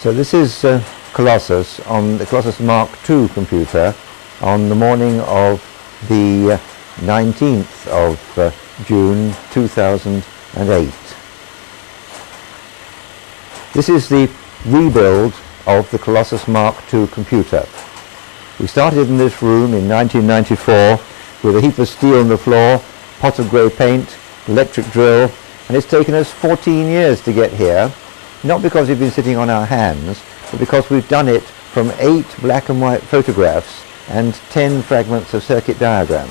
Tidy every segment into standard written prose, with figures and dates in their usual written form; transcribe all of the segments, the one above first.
So this is Colossus on the Colossus Mark II computer on the morning of the 19th of June 2008. This is the rebuild of the Colossus Mark II computer. We started in this room in 1994 with a heap of steel on the floor, pot of grey paint, electric drill, and it's taken us 14 years to get here, not because we've been sitting on our hands, but because we've done it from 8 black and white photographs and 10 fragments of circuit diagram.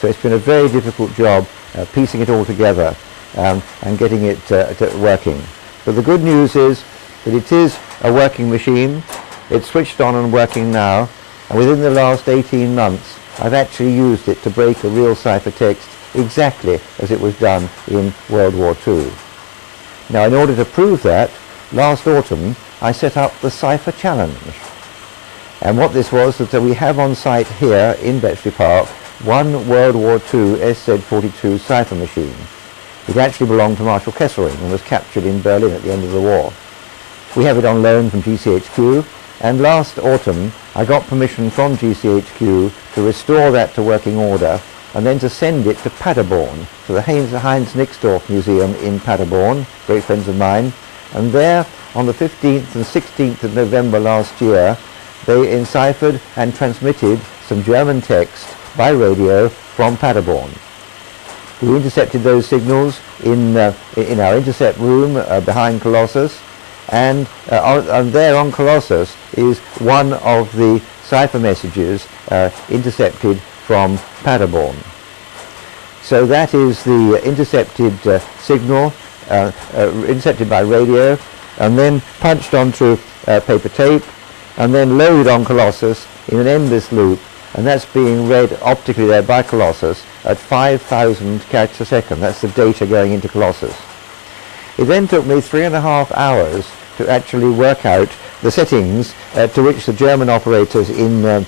So it's been a very difficult job piecing it all together and getting it working. But the good news is that it is a working machine. It's switched on and working now, and within the last 18 months I've actually used it to break a real ciphertext exactly as it was done in World War II. Now, in order to prove that, last autumn I set up the Cipher Challenge. And what this was that we have on site here in Bletchley Park one World War II SZ42 cipher machine. It actually belonged to Marshal Kesselring and was captured in Berlin at the end of the war. We have it on loan from GCHQ, and last autumn I got permission from GCHQ to restore that to working order and then to send it to Paderborn, to the Heinz Nixdorf Museum in Paderborn, great friends of mine, and there on the 15th and 16th of November last year they enciphered and transmitted some German text by radio from Paderborn. We intercepted those signals in our intercept room behind Colossus, and there on Colossus is one of the cipher messages intercepted from Paderborn. So that is the intercepted signal, intercepted by radio, and then punched onto paper tape, and then loaded on Colossus in an endless loop, and that's being read optically there by Colossus at 5,000 characters a second. That's the data going into Colossus. It then took me 3.5 hours to actually work out the settings to which the German operators in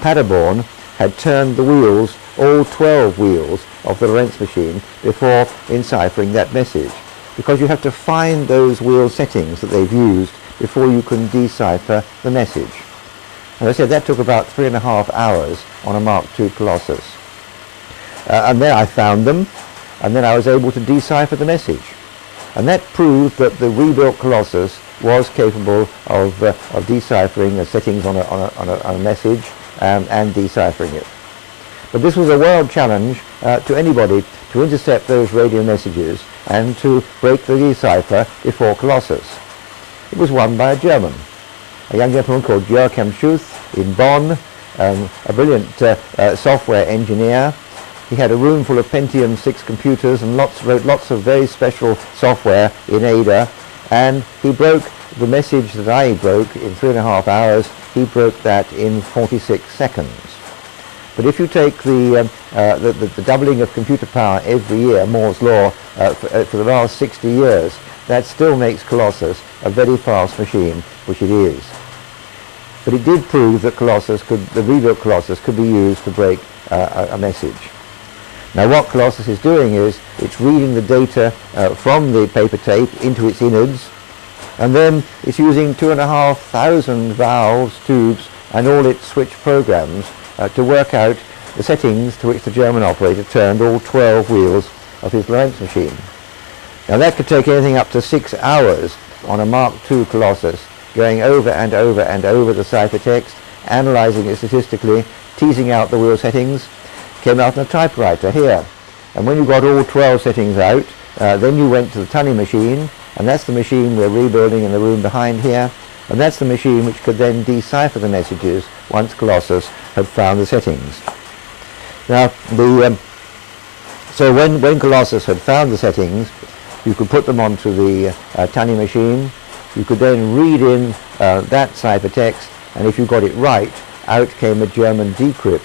Paderborn had turned the wheels, all 12 wheels of the Lorentz machine, before enciphering that message. Because you have to find those wheel settings that they've used before you can decipher the message. As I said, that took about 3.5 hours on a Mark II Colossus. And then I found them, and then I was able to decipher the message. And that proved that the rebuilt Colossus was capable of deciphering the settings on a message and deciphering it. But this was a world challenge to anybody to intercept those radio messages and to break the decipher before Colossus. It was won by a German, a young gentleman called Joachim Schuth in Bonn, a brilliant software engineer. He had a room full of Pentium 6 computers and wrote lots of very special software in Ada, and he broke the message that I broke in 3.5 hours. He broke that in 46 seconds. But if you take the doubling of computer power every year, Moore's law, for the last 60 years, that still makes Colossus a very fast machine, which it is. But it did prove that the rebuilt Colossus could be used to break a message. Now what Colossus is doing is it's reading the data from the paper tape into its innards, and then it's using 2,500 valves, tubes, and all its switch programs to work out the settings to which the German operator turned all 12 wheels of his Lorentz machine. Now that could take anything up to 6 hours on a Mark II Colossus, going over and over and over the ciphertext, analyzing it statistically, teasing out the wheel settings. Came out on a typewriter here, and when you got all 12 settings out, then you went to the Tunny machine, and that's the machine we're rebuilding in the room behind here, and that's the machine which could then decipher the messages once Colossus had found the settings. Now, so when Colossus had found the settings, you could put them onto the Tunny machine. You could then read in that ciphertext, and if you got it right, out came a German decrypt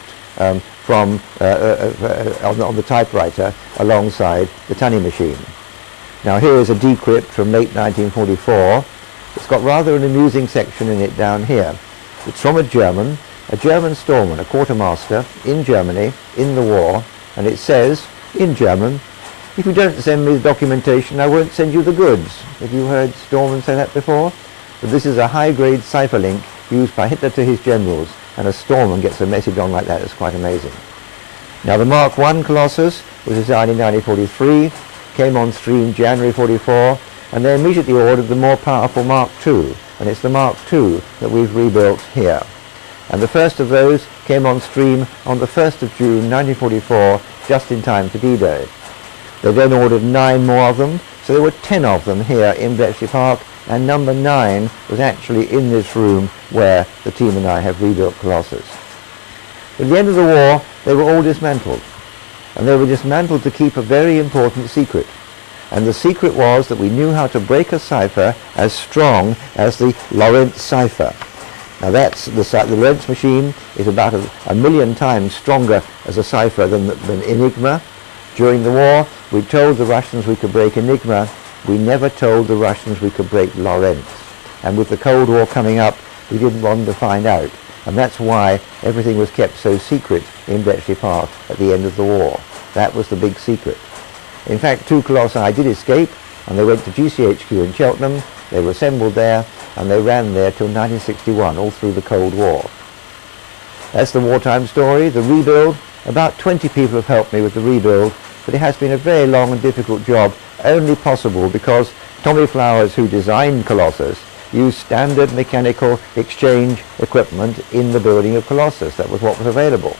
on the typewriter alongside the Tunny machine. Now here is a decrypt from late 1944. It's got rather an amusing section in it down here. It's from a German storeman, a quartermaster in Germany in the war, and it says in German, "If you don't send me the documentation, I won't send you the goods." Have you heard storemen say that before? that this is a high-grade cipher link used by Hitler to his generals, and a Storman gets a message on like that. It's quite amazing. Now the Mark I Colossus was designed in 1943, came on stream January 44, and they immediately ordered the more powerful Mark II, and it's the Mark II that we've rebuilt here. And the first of those came on stream on the 1st of June 1944, just in time for D-Day. They then ordered 9 more of them, so there were 10 of them here in Bletchley Park, and number 9 was actually in this room where the team and I have rebuilt Colossus. At the end of the war, they were all dismantled, and they were dismantled to keep a very important secret. And the secret was that we knew how to break a cipher as strong as the Lorentz cipher. Now that's the Lorentz machine is about a million times stronger as a cipher than Enigma. During the war, we told the Russians we could break Enigma. We never told the Russians we could break Lorentz. And with the Cold War coming up, we didn't want them to find out. And that's why everything was kept so secret in Bletchley Park at the end of the war. That was the big secret. In fact, 2 colossi did escape, and they went to GCHQ in Cheltenham. They were assembled there, and they ran there till 1961, all through the Cold War. That's the wartime story. The rebuild, about 20 people have helped me with the rebuild, but it has been a very long and difficult job, only possible because Tommy Flowers, who designed Colossus, used standard mechanical exchange equipment in the building of Colossus. That was what was available.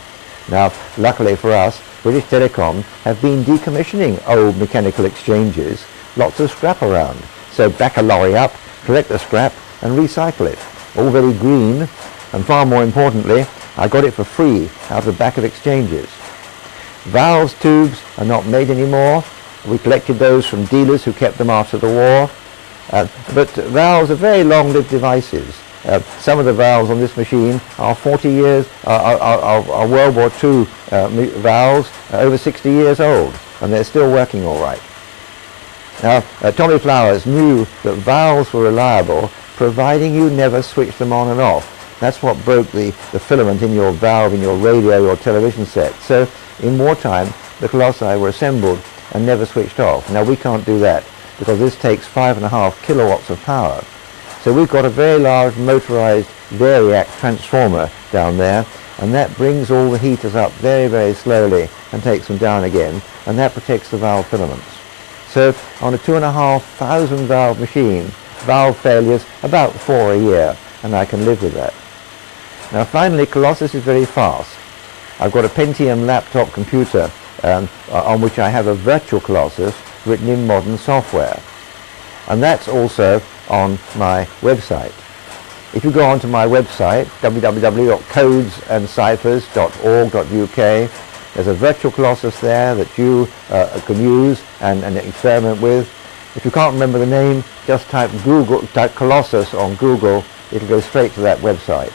Now, luckily for us, British Telecom have been decommissioning old mechanical exchanges, lots of scrap around. So back a lorry up, collect the scrap and recycle it. All very green, and far more importantly, I got it for free out of the back of exchanges. Valves, tubes are not made anymore. We collected those from dealers who kept them after the war. But valves are very long-lived devices. Some of the valves on this machine are 40 years, are World War II valves, over 60 years old, and they're still working all right. Now, Tommy Flowers knew that valves were reliable, providing you never switched them on and off. That's what broke the filament in your valve, in your radio or television set. So, in wartime, the colossi were assembled and never switched off. Now, we can't do that, because this takes 5.5 kilowatts of power. So we've got a very large motorized variac transformer down there, and that brings all the heaters up very, very slowly and takes them down again, and that protects the valve filaments. So on a 2,500 valve machine, valve failures about 4 a year, and I can live with that. Now finally, Colossus is very fast. I've got a Pentium laptop computer on which I have a virtual Colossus written in modern software. And that's also on my website. If you go onto my website, www.codesandciphers.org.uk, there's a virtual Colossus there that you can use and experiment with. If you can't remember the name, just type Colossus on Google. It'll go straight to that website.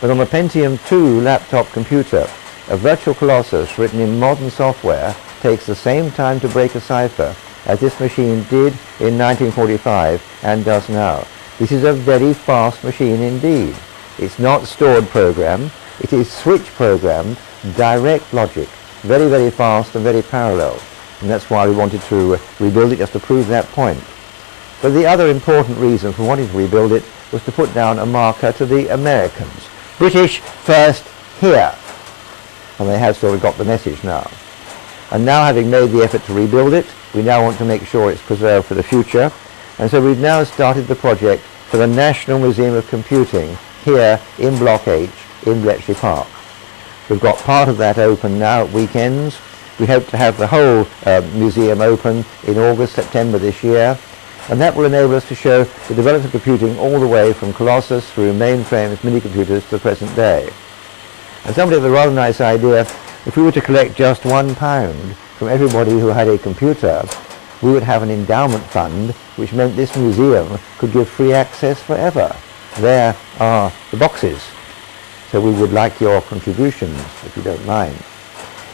But on a Pentium 2 laptop computer, a virtual Colossus written in modern software takes the same time to break a cipher as this machine did in 1945 and does now. This is a very fast machine indeed. It's not stored program, it is switch programmed, direct logic, very, very fast and very parallel. And that's why we wanted to rebuild it, just to prove that point. But the other important reason for wanting to rebuild it was to put down a marker to the Americans. British first here. And they have sort of got the message now. And now, having made the effort to rebuild it, we now want to make sure it's preserved for the future. And so we've now started the project for the National Museum of Computing here in Block H in Bletchley Park. We've got part of that open now at weekends. We hope to have the whole museum open in August, September this year. And that will enable us to show the development of computing all the way from Colossus through mainframes, mini-computers to the present day. And somebody had a rather nice idea. If we were to collect just £1 from everybody who had a computer, we would have an endowment fund, which meant this museum could give free access forever. There are the boxes. So we would like your contributions, if you don't mind.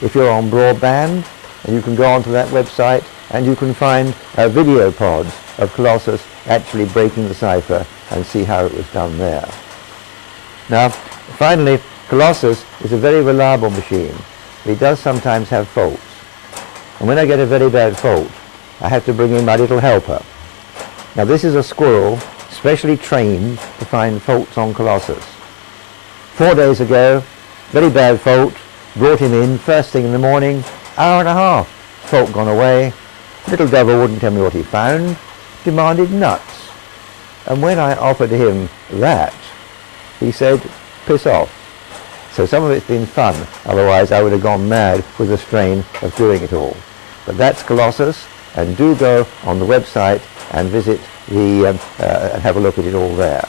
If you're on broadband, and you can go onto that website, and you can find video pods of Colossus actually breaking the cipher and see how it was done there. Now, finally, Colossus is a very reliable machine. It does sometimes have faults. And when I get a very bad fault, I have to bring in my little helper. Now this is a squirrel specially trained to find faults on Colossus. 4 days ago, very bad fault, brought him in first thing in the morning, hour and a half, fault gone away. Little devil wouldn't tell me what he found, demanded nuts. And when I offered him that, he said, piss off. So some of it's been fun, otherwise I would have gone mad with the strain of doing it all. But that's Colossus, and do go on the website and visit the, and have a look at it all there.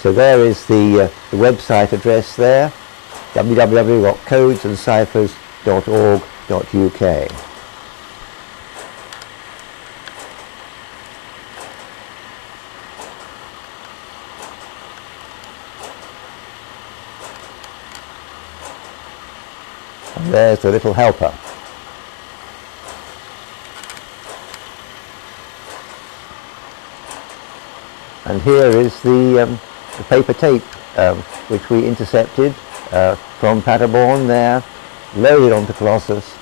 So there is the website address there, www.codesandciphers.org.uk. And there's the little helper. And here is the paper tape which we intercepted from Paderborn there, loaded onto Colossus,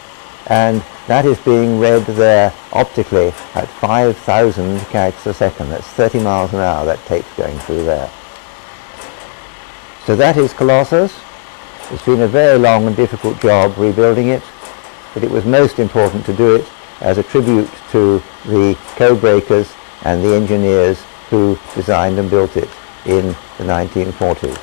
and that is being read there optically at 5,000 characters a second. That's 30 miles an hour, that tape's going through there. So that is Colossus. It's been a very long and difficult job rebuilding it, but it was most important to do it as a tribute to the code breakers and the engineers who designed and built it in the 1940s.